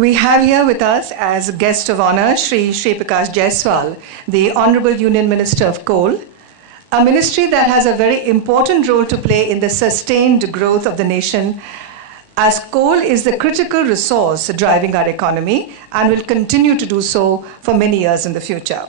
We have here with us as guest of honor Shri Sriprakash Jaiswal, the Honorable Union Minister of Coal, a ministry that has a very important role to play in the sustained growth of the nation, as coal is the critical resource driving our economy and will continue to do so for many years in the future.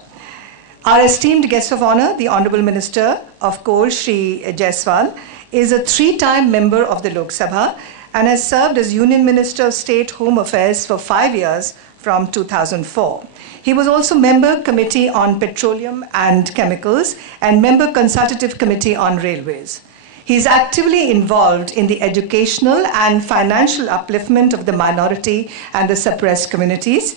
Our esteemed guest of honor, the Honorable Minister of Coal, Shri Jaiswal, is a 3-time member of the Lok Sabha and has served as Union Minister of State Home Affairs for 5 years from 2004. He was also member Committee on Petroleum and Chemicals and member Consultative Committee on Railways. He is actively involved in the educational and financial upliftment of the minority and the suppressed communities.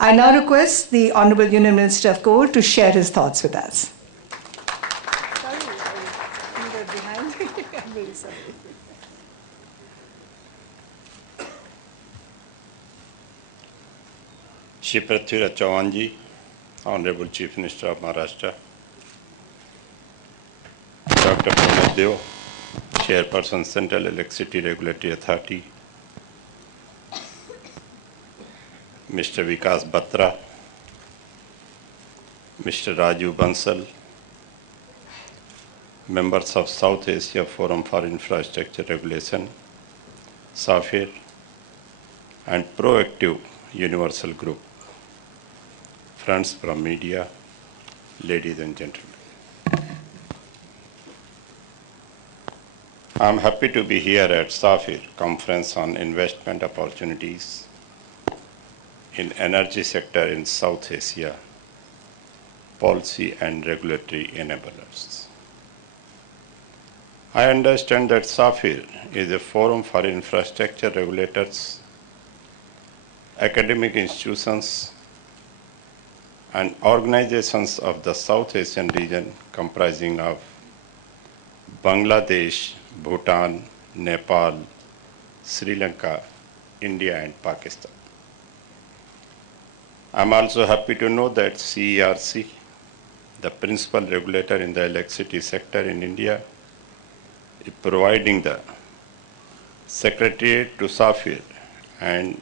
I now request the Honorable Union Minister of Coal to share his thoughts with us. Shri Prithviraj Chauhanji, Honorable Chief Minister of Maharashtra, Dr. Pramod Deo, Chairperson Central Electricity Regulatory Authority, Mr. Vikas Batra, Mr. Raju Bansal, members of South Asia Forum for Infrastructure Regulation, SAFIR, and Proactive Universal Group, friends from media, ladies and gentlemen. I am happy to be here at SAFIR Conference on Investment Opportunities in Energy Sector in South Asia, Policy and Regulatory Enablers. I understand that SAFIR is a forum for infrastructure regulators, academic institutions, and organizations of the South Asian region comprising of Bangladesh, Bhutan, Nepal, Sri Lanka, India, and Pakistan. I'm also happy to know that CERC, the principal regulator in the electricity sector in India, is providing the secretariat to SAFIR and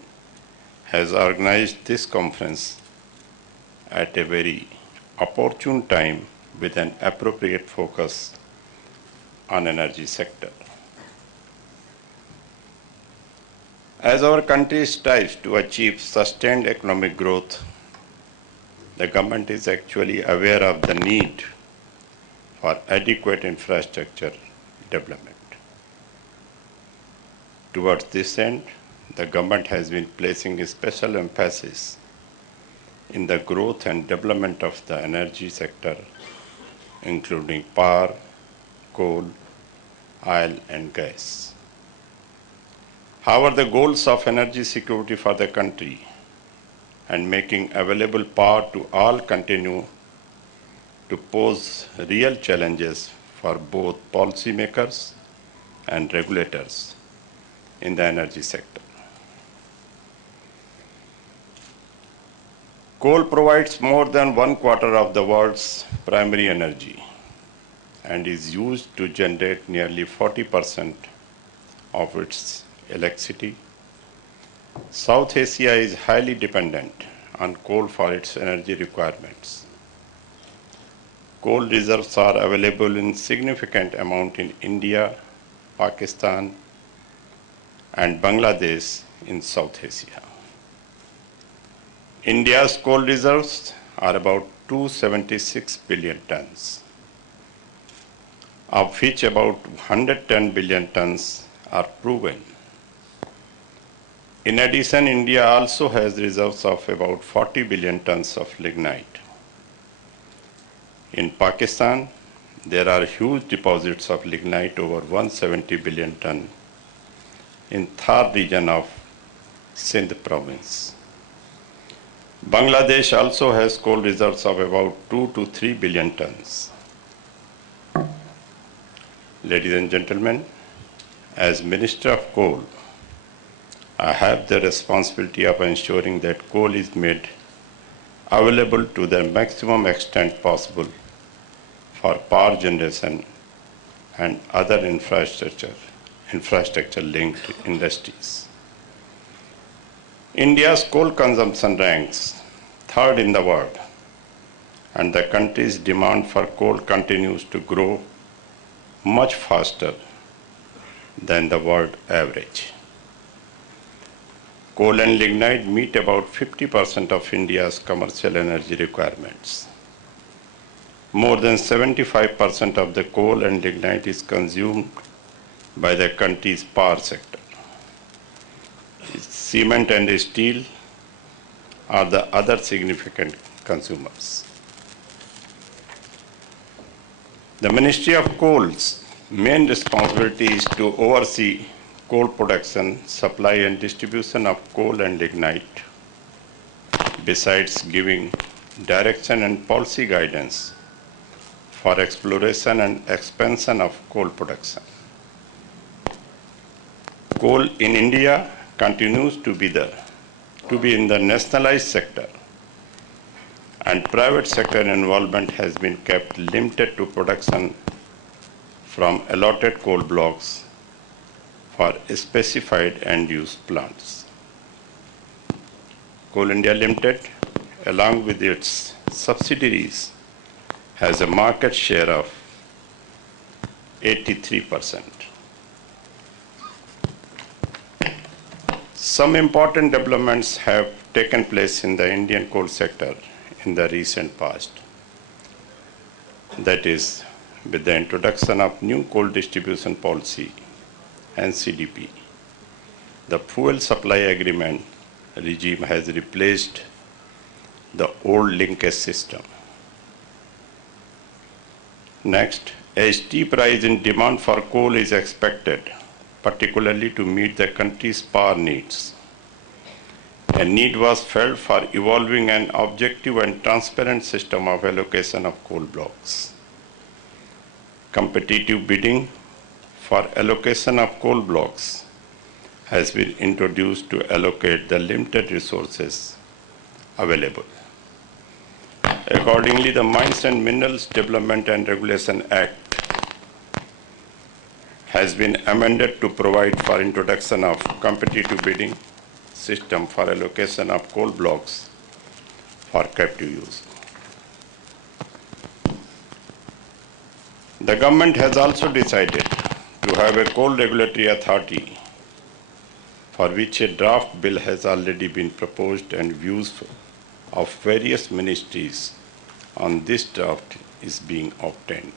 has organized this conference at a very opportune time with an appropriate focus on energy sector. As our country strives to achieve sustained economic growth, the government is actually aware of the need for adequate infrastructure development. Towards this end, the government has been placing a special emphasis in the growth and development of the energy sector, including power, coal, oil, and gas. However, the goals of energy security for the country and making available power to all continue to pose real challenges for both policymakers and regulators in the energy sector. Coal provides more than 1/4 of the world's primary energy and is used to generate nearly 40% of its electricity. South Asia is highly dependent on coal for its energy requirements. Coal reserves are available in significant amount in India, Pakistan, and Bangladesh in South Asia. India's coal reserves are about 276 billion tons, of which about 110 billion tons are proven. In addition, India also has reserves of about 40 billion tons of lignite. In Pakistan, there are huge deposits of lignite over 170 billion ton in Thar region of Sindh province. Bangladesh also has coal reserves of about 2 to 3 billion tons. Ladies and gentlemen, as Minister of Coal, I have the responsibility of ensuring that coal is made available to the maximum extent possible for power generation and other infrastructure linked industries. India's coal consumption ranks third in the world, and the country's demand for coal continues to grow much faster than the world average. Coal and lignite meet about 50% of India's commercial energy requirements. More than 75% of the coal and lignite is consumed by the country's power sector. Cement and steel are the other significant consumers. The Ministry of Coal's main responsibility is to oversee coal production, supply and distribution of coal and lignite, besides giving direction and policy guidance for exploration and expansion of coal production. Coal in India continues to be in the nationalized sector, and private sector involvement has been kept limited to production from allotted coal blocks for specified end-use plants. Coal India Limited, along with its subsidiaries, has a market share of 83%. Some important developments have taken place in the Indian coal sector in the recent past. That is, with the introduction of new coal distribution policy, NCDP, the fuel supply agreement regime has replaced the old linkage system. Next, a steep rise in demand for coal is expected, particularly to meet the country's power needs. A need was felt for evolving an objective and transparent system of allocation of coal blocks. Competitive bidding for allocation of coal blocks has been introduced to allocate the limited resources available. Accordingly, the Mines and Minerals Development and Regulation Act has been amended to provide for introduction of competitive bidding system for allocation of coal blocks for captive use. The government has also decided to have a coal regulatory authority, for which a draft bill has already been proposed, and views of various ministries on this draft is being obtained.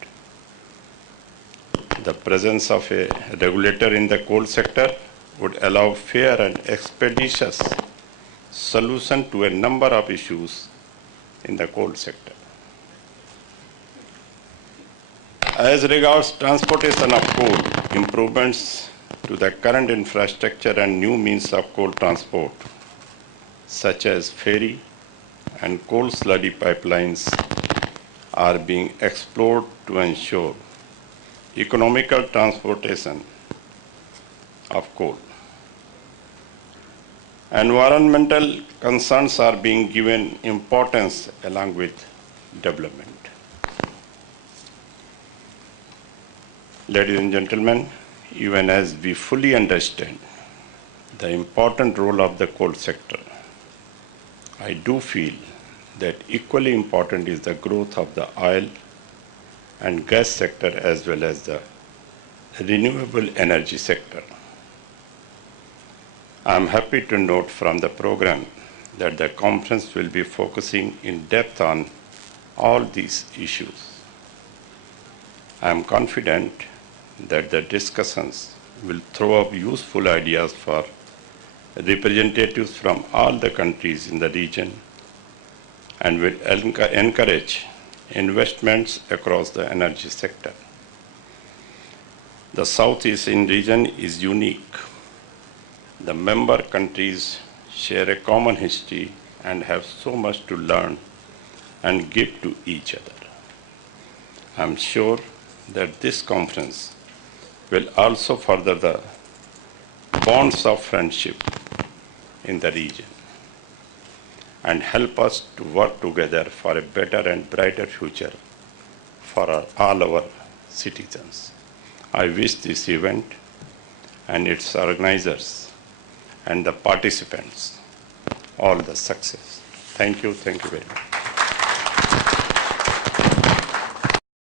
The presence of a regulator in the coal sector would allow fair and expeditious solution to a number of issues in the coal sector. As regards transportation of coal, improvements to the current infrastructure and new means of coal transport, such as ferry and coal slurry pipelines, are being explored to ensure economical transportation of coal. Environmental concerns are being given importance along with development. Ladies and gentlemen, even as we fully understand the important role of the coal sector, I do feel that equally important is the growth of the oil and gas sector as well as the renewable energy sector. I am happy to note from the program that the conference will be focusing in depth on all these issues. I am confident that the discussions will throw up useful ideas for representatives from all the countries in the region and will encourage investments across the energy sector. The Southeast Asian region is unique. The member countries share a common history and have so much to learn and give to each other. I am sure that this conference will also further the bonds of friendship in the region and help us to work together for a better and brighter future for all our citizens. I wish this event and its organizers and the participants all the success. Thank you very much.